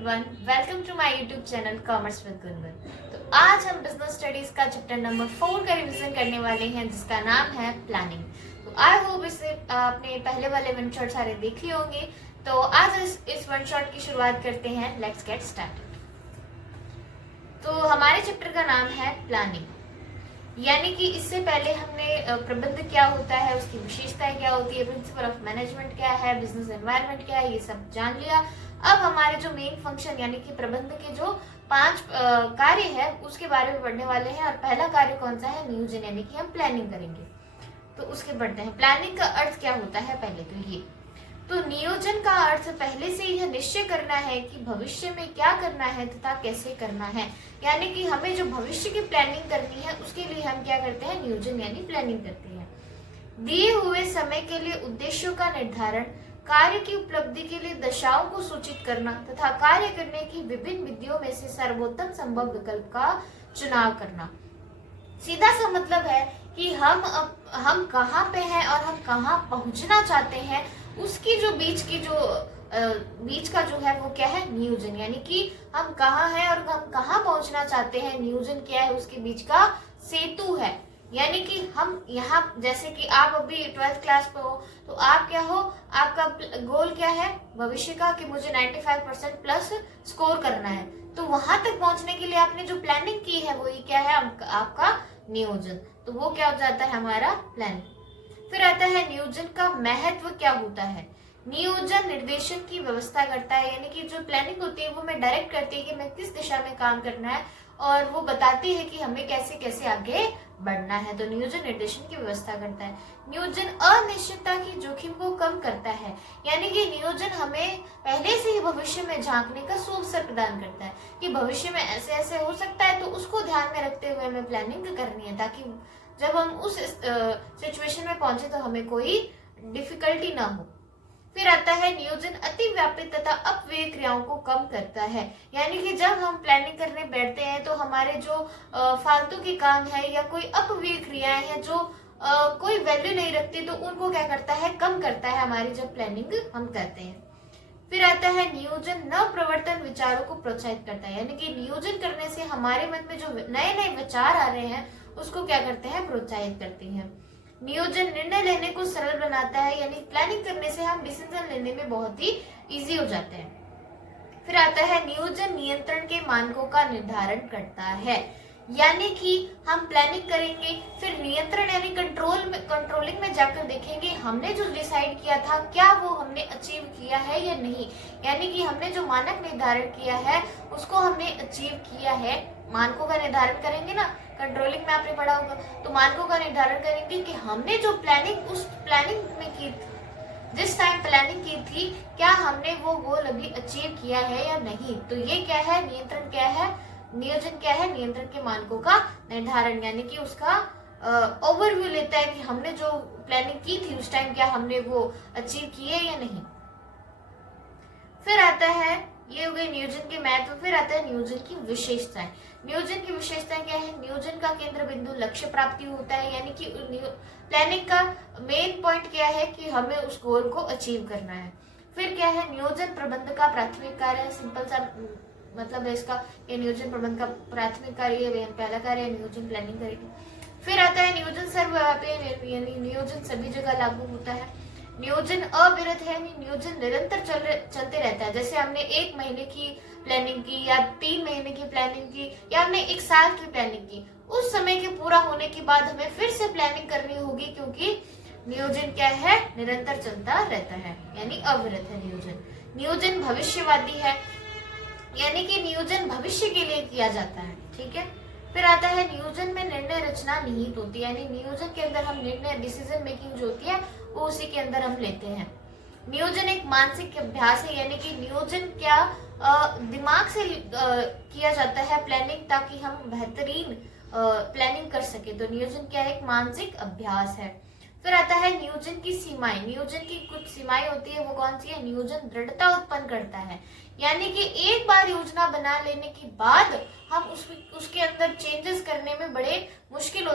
Everyone, welcome to my YouTube channel commerce with Gungun. तो आज हम बिजनेस स्टडीज का चैप्टर नंबर 4 का रिवीजन करने वाले हैं, जिसका नाम है प्लानिंग। तो आई होप इसे आपने पहले वाले वन शॉट सारे देख लिए होंगे। तो आज इस वन शॉट की शुरुआत करते हैं। Let's get started. तो हमारे चैप्टर का नाम है प्लानिंग, यानी कि इससे पहले हमने प्रबंध क्या होता है, उसकी विशेषताएं क्या होती है, प्रिंसिपल ऑफ मैनेजमेंट क्या है, बिजनेस एनवायरनमेंट क्या है, ये सब जान लिया। अब हमारे जो मेन फंक्शन यानी कि प्रबंध के जो 5 कार्य है उसके बारे में पढ़ने वाले हैं। और पहला कार्य कौन सा है? नियोजन, यानी कि हम प्लानिंग करेंगे। तो उसके बढ़ते हैं। प्लानिंग का अर्थ क्या होता है? पहले तो ये तो नियोजन का अर्थ पहले से यह निश्चय करना है कि भविष्य में क्या करना है तथा कैसे करना है। यानी कि हमें जो भविष्य की प्लानिंग करनी है उसके लिए हम क्या करते हैं? नियोजन यानी प्लानिंग करते हैं। दिए हुए समय के लिए उद्देश्यों का निर्धारण, कार्य की उपलब्धि के लिए दशाओं को सूचित करना तथा कार्य करने की विभिन्न विधियों में से सर्वोत्तम संभव विकल्प का चुनाव करना। सीधा सा मतलब है कि हम कहाँ पे हैं और हम कहाँ पहुंचना चाहते हैं, उसकी जो बीच का जो है वो क्या है? नियोजन। यानी कि हम कहाँ हैं और हम कहाँ पहुंचना चाहते हैं, नियोजन क्या है? उसके बीच का सेतु है। यानी कि हम यहाँ, जैसे कि आप अभी 12th क्लास पे हो, तो आप क्या हो, आपका गोल क्या है भविष्य का कि मुझे 95% प्लस स्कोर करना है। तो वहां तक पहुंचने के लिए आपने जो प्लानिंग की है वो ये क्या है? आपका नियोजन। तो वो क्या हो जाता है? हमारा प्लानिंग। फिर आता है नियोजन का महत्व क्या होता है। नियोजन निर्देशन की व्यवस्था करता है, यानी कि जो प्लानिंग होती है वो हमें डायरेक्ट करती है कि हमें किस दिशा में काम करना है, और वो बताती है कि हमें कैसे कैसे आगे बढ़ना है। तो नियोजन निर्देशन की व्यवस्था करता है। नियोजन अनिश्चितता की जोखिम को कम करता है, यानी कि नियोजन हमें पहले से ही भविष्य में झांकने का अवसर प्रदान करता है कि भविष्य में ऐसे ऐसे हो सकता है, तो उसको ध्यान में रखते हुए हमें प्लानिंग करनी है, ताकि जब हम उस सिचुएशन में पहुंचे तो हमें कोई डिफिकल्टी ना हो। फिर आता है नियोजन अतिव्यापी तथा अपव्यय क्रियाओं को कम करता है, यानी कि जब हम प्लानिंग करने बैठते हैं तो हमारे जो फालतू के काम है या कोई अपव्यय क्रियाएं हैं जो कोई वैल्यू नहीं रखती, तो उनको क्या करता है? कम करता है हमारी जब प्लानिंग हम करते हैं। फिर आता है नियोजन नव प्रवर्तन विचारों को प्रोत्साहित करता है, यानी कि नियोजन करने से हमारे मन में जो नए नए विचार आ रहे हैं उसको क्या करते हैं? प्रोत्साहित करते हैं। नियोजन निर्णय लेने को सरल बनाता है, यानी प्लानिंग करने से हम डिसीजन लेने में बहुत ही इजी हो जाते हैं। फिर आता है नियोजन नियंत्रण के मानकों का निर्धारण करता है, यानी कि हम प्लानिंग करेंगे, फिर नियंत्रण यानी कंट्रोलिंग में जाकर देखेंगे हमने जो डिसाइड किया था क्या वो हमने अचीव किया है या नहीं। यानी कि हमने जो मानक निर्धारण किया है उसको हमने अचीव किया है। मानकों का निर्धारण करेंगे ना, कंट्रोलिंग में आपने पढ़ा होगा। तो मानकों का निर्धारण करेंगे कि हमने जो उस प्लानिंग में की, जिस टाइम प्लानिंग की थी, क्या हमने वो गोल अभी अचीव किया है या नहीं। तो ये क्या है? नियंत्रण क्या है? नियोजन क्या है? नियंत्रण के मानकों का निर्धारण, यानी कि उसका ओवरव्यू लेता है कि हमने जो प्लानिंग की थी उस टाइम क्या हमने वो अचीव किए या नहीं। फिर आता है, ये हो गई नियोजन के महत्व। फिर आता है नियोजन की विशेषताएं। नियोजन की विशेषताएं क्या है? नियोजन का केंद्र बिंदु लक्ष्य प्राप्ति होता है, यानी कि प्लानिंग का मेन पॉइंट क्या है कि हमें उस गोल को अचीव करना है। फिर क्या है? नियोजन प्रबंध का प्राथमिक कार्य है। सिंपल सा मतलब है इसका, ये नियोजन प्रबंध का प्राथमिक कार्य है, पहला कार्य है नियोजन प्लानिंग करेगी। फिर आता है नियोजन सर्वव्यापी, यानी नियोजन सभी जगह लागू होता है। नियोजन अविरत है, नियोजन निरंतर चलते रहता है। जैसे हमने 1 महीने की प्लानिंग की या 3 महीने की प्लानिंग की या हमने 1 साल की प्लानिंग की, उस समय के पूरा होने के बाद हमें फिर से प्लानिंग करनी होगी, क्योंकि नियोजन क्या है? निरंतर चलता रहता है, यानी अविरत है नियोजन। नियोजन भविष्यवादी है, यानी कि नियोजन भविष्य के लिए किया जाता है। ठीक है। फिर आता है नियोजन में निर्णय रचना निहित होती है, यानी नियोजन के अंदर हम निर्णय, डिसीजन मेकिंग जो होती है वो उसी के अंदर हम लेते हैं। नियोजन एक मानसिक अभ्यास है, यानी कि नियोजन क्या दिमाग से किया जाता है प्लानिंग, ताकि हम बेहतरीन प्लानिंग कर सके। तो नियोजन क्या है? एक मानसिक अभ्यास है। फिर आता है नियोजन की सीमाएं। नियोजन की कुछ सीमाएं होती है, वो कौन सी है? नियोजन दृढ़ता उत्पन्न करता है, यानी कि एक बार योजना बना लेने के बाद हम उसके अंदर चेंजेस करने में बड़े मुश्किल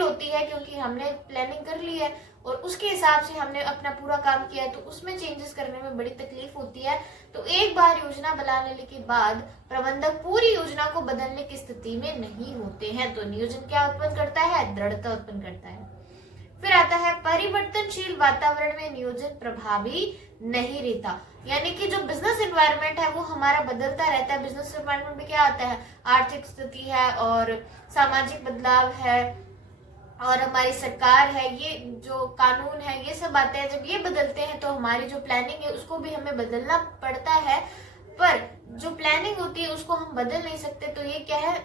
होती है, क्योंकि हमने प्लानिंग कर ली है और उसके हिसाब से हमने अपना पूरा काम किया है, तो उसमें चेंजेस करने में बड़ी तकलीफ होती है। तो एक बार योजना बना लेने के बाद प्रबंधक पूरी योजना को बदलने की स्थिति में नहीं होते हैं। तो नियोजन क्या उत्पन्न करता है? दृढ़ता उत्पन्न करता है। फिर आता है परिवर्तनशील वातावरण में नियोजन प्रभावी नहीं रहता, यानी कि जो बिजनेस एनवायरनमेंट है वो हमारा बदलता रहता है। बिजनेस एनवायरनमेंट में क्या आता है? आर्थिक स्थिति है और सामाजिक बदलाव है और हमारी सरकार है, ये जो कानून है, ये सब बातें हैं। जब ये बदलते हैं तो हमारी जो प्लानिंग है उसको भी हमें बदलना पड़ता है, पर जो प्लानिंग होती है उसको हम बदल नहीं सकते। तो ये क्या है?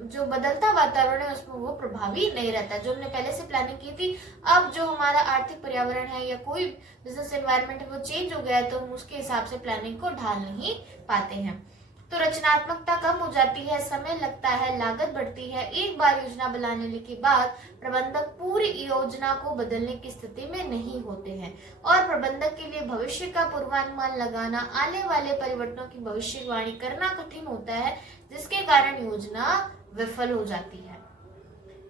जो बदलता वातावरण है उसमें वो प्रभावी नहीं रहता। जो हमने पहले से प्लानिंग की थी, अब जो हमारा आर्थिक पर्यावरण है या कोई बिजनेस एनवायरनमेंट है वो चेंज हो गया है, तो हम उसके हिसाब से प्लानिंग को ढाल नहीं पाते हैं। तो रचनात्मकता कम हो जाती है, समय लगता है, लागत बढ़ती है। एक बार योजना बनाने के बाद प्रबंधक पूरी योजना को बदलने की स्थिति में नहीं होते हैं और प्रबंधक के लिए भविष्य का पूर्वानुमान लगाना, आने वाले परिवर्तनों की भविष्यवाणी करना कठिन होता है, जिसके कारण योजना विफल हो जाती है।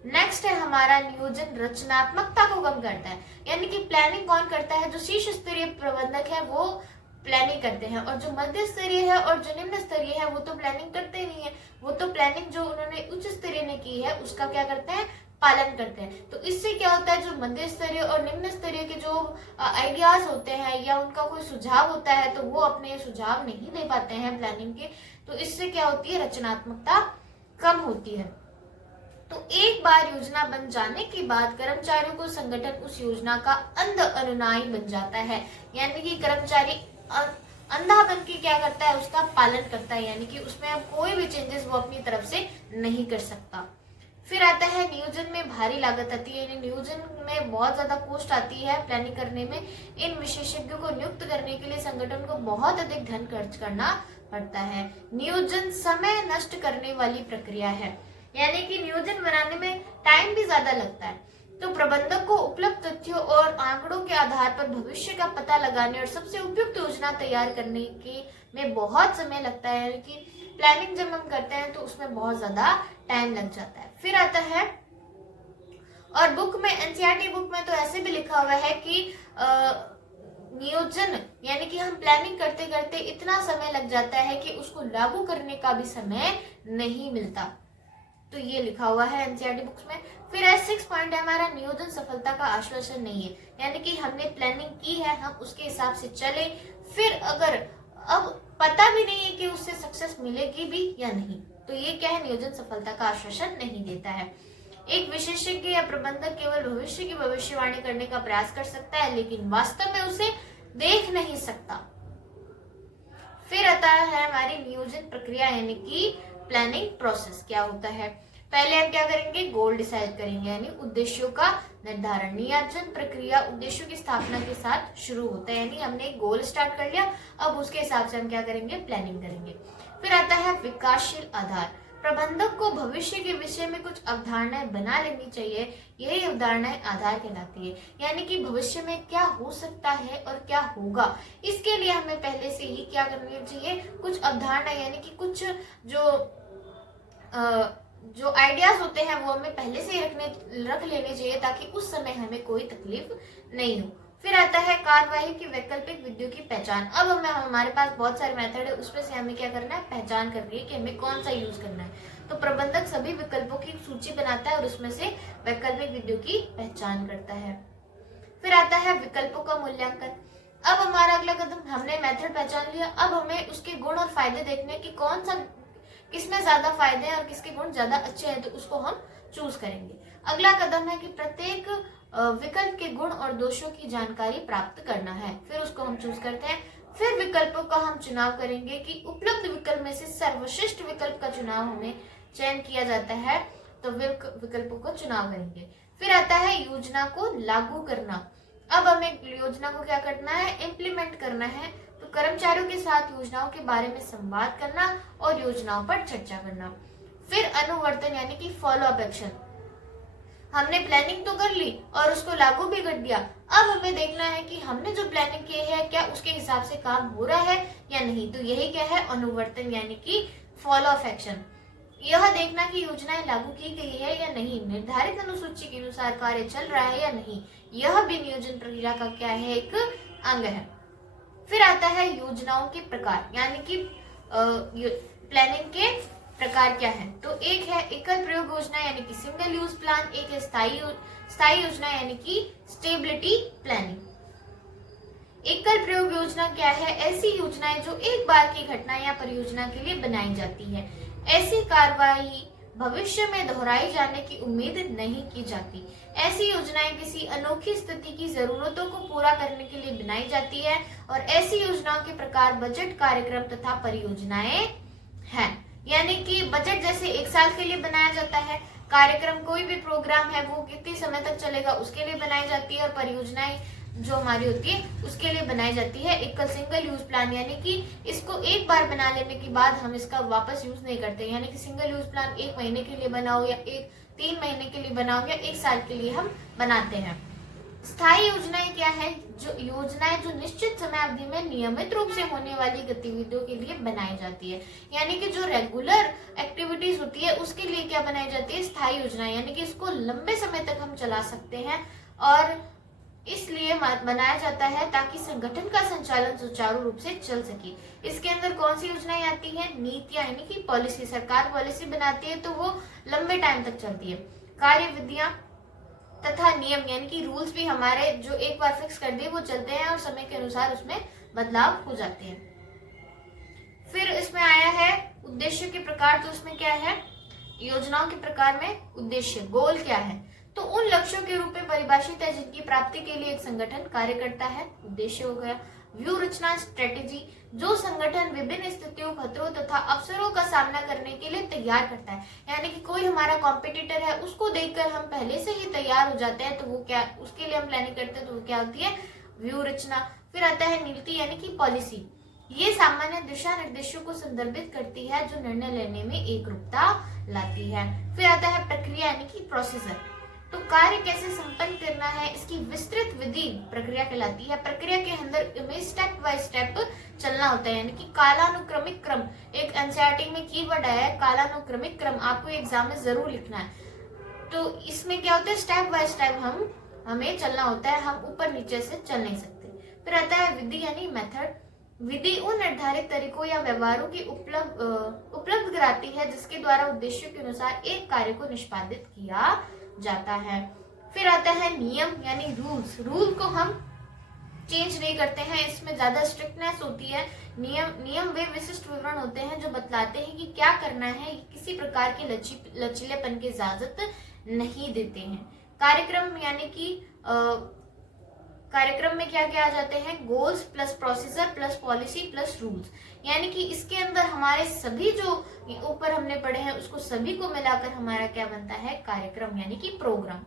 नेक्स्ट है हमारा नियोजन रचनात्मकता को कम करता है, यानी कि प्लानिंग कौन करता है? जो शीर्ष स्तरीय प्रबंधक है वो प्लानिंग करते हैं, और जो मध्य स्तरीय है और जो निम्न स्तरीय है वो तो प्लानिंग करते नहीं है। वो तो प्लानिंग जो उन्होंने उच्च स्तरीय ने की है उसका क्या करते हैं? पालन करते हैं। तो इससे क्या होता है? जो मध्य स्तरीय और निम्न स्तरीय के जो आइडियाज होते हैं या उनका कोई सुझाव होता है तो वो अपने सुझाव नहीं दे पाते हैं प्लानिंग के। तो इससे क्या होती है? रचनात्मकता कम होती है। तो एक बार योजना बन जाने के बाद कर्मचारियों को संगठन उस योजना का अंध अनुयायी बन जाता है, यानी कि कर्मचारी अंधा बन के क्या करता है? उसका पालन करता है, यानी कि उसमें अब कोई भी चेंजेस वो अपनी तरफ से नहीं कर सकता। फिर आता है नियोजन में भारी लागत आती है, यानी नियोजन में बहुत ज्यादा कॉस्ट आती है प्लानिंग करने में। इन विशेषज्ञों को नियुक्त करने के लिए संगठन को बहुत अधिक धन खर्च करना पड़ता है। नियोजन समय नष्ट करने वाली प्रक्रिया है, यानी कि नियोजन बनाने में टाइम भी ज्यादा लगता है। तो प्रबंधक को उपलब्ध तथ्यों और आंकड़ों के आधार पर भविष्य का पता लगाने और सबसे उपयुक्त योजना तैयार करने के में बहुत समय लगता है, यानी कि प्लानिंग जब हम करते हैं तो उसमें बहुत ज्यादा टाइम लग जाता है। फिर आता है, और बुक में, एनसीईआरटी बुक में तो ऐसे भी लिखा हुआ है कि नियोजन यानी कि हम प्लानिंग करते करते इतना समय लग जाता है कि उसको लागू करने का भी समय नहीं मिलता। तो ये लिखा हुआ है एनसीईआरटी बुक्स में। फिर 6 पॉइंट है हमारा, नियोजन सफलता का आश्वासन नहीं है, यानी कि हमने प्लानिंग की है, हम उसके हिसाब से चले, फिर अगर अब पता भी नहीं है कि उससे सक्सेस मिलेगी भी या नहीं, तो ये क्या है? नियोजन सफलता का आश्वासन नहीं देता है। एक विशेषज्ञ या प्रबंधक केवल भविष्य की भविष्यवाणी करने का प्रयास कर सकता है, लेकिन वास्तव में उसे देख नहीं सकता। फिर आता है हमारी नियोजन प्रक्रिया, यानी कि प्लानिंग प्रोसेस। क्या होता है? पहले हम क्या करेंगे? गोल डिसाइड करेंगे, यानी उद्देश्यों का निर्धारण। नियोजन प्रक्रिया उद्देश्यों की स्थापना के साथ शुरू होता है, यानी हमने एक गोल स्टार्ट कर लिया, अब उसके हिसाब से हम क्या करेंगे? प्लानिंग करेंगे। फिर आता है विकासशील आधार। प्रबंधक को भविष्य के विषय में कुछ अवधारणाएं बना लेनी चाहिए, यही अवधारणाएं आधार कहलाती है, यानी कि भविष्य में क्या हो सकता है और क्या होगा, इसके लिए हमें पहले से ही क्या करनी चाहिए? कुछ अवधारणा, यानी कि कुछ जो आइडियाज होते हैं वो हमें पहले से ही रख लेने चाहिए, ताकि उस समय हमें कोई तकलीफ नहीं हो। फिर आता है कार्यवाही की वैकल्पिक विधियों की पहचान। अब हमारे पास बहुत सारे मेथड है, उसमें से हमें क्या करना है? पहचान करनी है कि हमें कौन सा यूज करना है। तो प्रबंधक सभी विकल्पों की सूची बनाता है और उसमें से वैकल्पिक विधियों की पहचान करता है। फिर आता है विकल्पों का मूल्यांकन। अब हमारा अगला कदम, हमने मेथड पहचान लिया, अब हमें उसके गुण और फायदे देखने की कौन सा, किसमें ज्यादा फायदे हैं और किसके गुण ज्यादा अच्छे हैं, तो उसको हम चूज करेंगे। अगला कदम है कि प्रत्येक विकल्प के गुण और दोषों की जानकारी प्राप्त करना है, फिर उसको हम चूज करते हैं। फिर विकल्पों का हम चुनाव करेंगे कि उपलब्ध विकल्प में से सर्वश्रेष्ठ विकल्प का चुनाव हमें चयन किया जाता है, तो विकल्पों का चुनाव करेंगे। फिर आता है योजना को लागू करना। अब हमें योजना को क्या करना है? इम्प्लीमेंट करना है। तो कर्मचारियों के साथ योजनाओं के बारे में संवाद करना और योजनाओं पर चर्चा करना। फिर अनुवर्तन यानी कि फॉलो अप एक्शन। हमने प्लानिंग तो कर ली और उसको लागू भी कर दिया, अब हमें देखना है कि हमने जो प्लानिंग की है क्या उसके हिसाब से काम हो रहा है या नहीं। तो यही क्या है? अनुवर्तन यानी कि फॉलो अप एक्शन। यह देखना कि योजनाएं लागू की गई है या नहीं, निर्धारित अनुसूची के अनुसार कार्य चल रहा है या नहीं, यह भी नियोजन प्रक्रिया का क्या है? एक अंग है। फिर आता है योजनाओं के प्रकार, यानी कि प्लानिंग के प्रकार क्या है। तो एक है एकल प्रयोग योजना यानी कि सिंगल यूज प्लान, एक है स्थायी योजना यानी कि स्टेबिलिटी प्लानिंग। एकल प्रयोग योजना क्या है? ऐसी योजनाएं जो एक बार की घटना या परियोजना के लिए बनाई जाती है। ऐसी कार्रवाई भविष्य में दोहराई जाने की उम्मीद नहीं की जाती। ऐसी योजनाएं किसी अनोखी स्थिति की जरूरतों को पूरा करने के लिए बनाई जाती है। और ऐसी योजनाओं के प्रकार बजट, कार्यक्रम तथा परियोजनाएं हैं। यानी कि बजट जैसे एक साल के लिए बनाया जाता है, कार्यक्रम कोई भी प्रोग्राम है वो कितने समय तक चलेगा उसके लिए बनाई जाती है, और परियोजनाएं जो हमारी होती है उसके लिए बनाई जाती है। एकल सिंगल यूज प्लान यानी कि इसको एक बार बना लेने के बाद हम इसका वापस यूज नहीं करते, यानी कि सिंगल यूज प्लान 1 महीने के लिए बनाओ या 3 महीने के लिए बनाओ या 1 साल के लिए हम बनाते हैं। स्थायी योजनाएं क्या है? जो योजनाएं जो निश्चित समय अवधि में नियमित रूप से होने वाली गतिविधियों के लिए बनाई जाती है, यानी कि जो रेगुलर एक्टिविटीज होती है उसके लिए क्या बनाई जाती है? स्थायी योजनाएं, यानी कि इसको लंबे समय तक हम चला सकते हैं और इसलिए बनाया जाता है ताकि संगठन का संचालन सुचारू रूप से चल सके। इसके अंदर कौन सी योजनाएं आती हैं? नीतियां यानी कि पॉलिसी, सरकार पॉलिसी बनाती है तो वो लंबे टाइम तक चलती है। कार्यविधियां तथा नियम यानी कि रूल्स भी हमारे जो एक बार फिक्स कर दिए वो चलते हैं और समय के अनुसार उसमें बदलाव हो जाते हैं। फिर इसमें आया है उद्देश्य के प्रकार। तो इसमें क्या है? योजनाओं के प्रकार में उद्देश्य, गोल क्या है? तो उन लक्ष्यों के रूप में परिभाषित है जिनकी प्राप्ति के लिए एक संगठन कार्य करता है, उद्देश्य हो गया। व्यू रचना, स्ट्रेटेजी, जो संगठन विभिन्न स्थितियों, खतरों तथा अवसरों का सामना करने के लिए तैयार करता है, यानी कि कोई हमारा कॉम्पिटिटर है उसको देखकर हम पहले से ही तैयार हो जाते हैं, तो वो क्या, उसके लिए हम प्लानिंग करते हैं, तो वो क्या होती है? व्यू रचना। फिर आता है नीति यानी कि पॉलिसी, ये सामान्य दिशा निर्देशों को संदर्भित करती है जो निर्णय लेने में एकरूपता लाती है। फिर आता है प्रक्रिया यानी कि प्रोसीजर, तो कार्य कैसे संपन्न करना है इसकी विस्तृत विधि प्रक्रिया कहलाती है। प्रक्रिया के अंदर में स्टेप बाय स्टेप चलना होता है, यानी कि कालानुक्रमिक क्रम। एक एनसीईआरटी में कीवर्ड आया है कालानुक्रमिक क्रम, आपको एग्जाम में जरूर लिखना है। तो इसमें क्या होता है? स्टेप बाय स्टेप हमें चलना होता है, हम ऊपर नीचे से चल नहीं सकते। फिर आता है विधि यानी मेथड, विधि उन निर्धारित तरीकों या व्यवहारों की उपलब्ध कराती है जिसके द्वारा उद्देश्यों के अनुसार एक कार्य को निष्पादित किया जाता है। फिर आता है नियम यानी रूल्स, रूल को हम चेंज नहीं करते हैं, इसमें ज्यादा स्ट्रिक्टनेस होती है। नियम वे विशिष्ट विवरण होते हैं जो बतलाते हैं कि क्या करना है, किसी प्रकार के लचीलेपन की इजाजत नहीं देते हैं। कार्यक्रम यानी कि कार्यक्रम में क्या क्या आ जाते हैं? Goals plus procedure plus policy plus rules, यानी कि इसके अंदर हमारे सभी जो ऊपर हमने पढ़े हैं उसको सभी को मिलाकर हमारा क्या बनता है? कार्यक्रम यानी कि प्रोग्राम।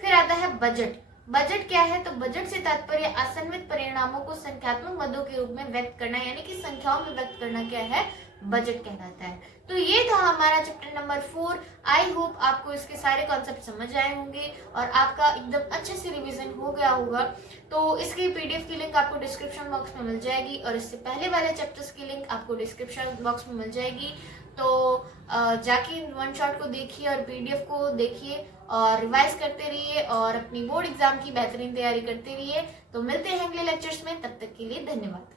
फिर आता है बजट। बजट क्या है? तो बजट से तात्पर्य आसन्वित परिणामों को संख्यात्मक मदों के रूप में व्यक्त करना, यानी कि संख्याओं में व्यक्त करना क्या है? बजट कहलाता है। तो ये था हमारा चैप्टर नंबर 4। आई होप आपको इसके सारे कॉन्सेप्ट समझ आए होंगे और आपका एकदम अच्छे से रिवीजन हो गया होगा। तो इसकी पीडीएफ की लिंक आपको डिस्क्रिप्शन बॉक्स में मिल जाएगी और इससे पहले वाले चैप्टर्स की लिंक आपको डिस्क्रिप्शन बॉक्स में मिल जाएगी। तो जाके वन शॉट को देखिए और पीडीएफ को देखिए और रिवाइज करते रहिए और अपनी बोर्ड एग्जाम की बेहतरीन तैयारी करते रहिए। तो मिलते हैं अगले लेक्चर्स में, तब तक के लिए धन्यवाद।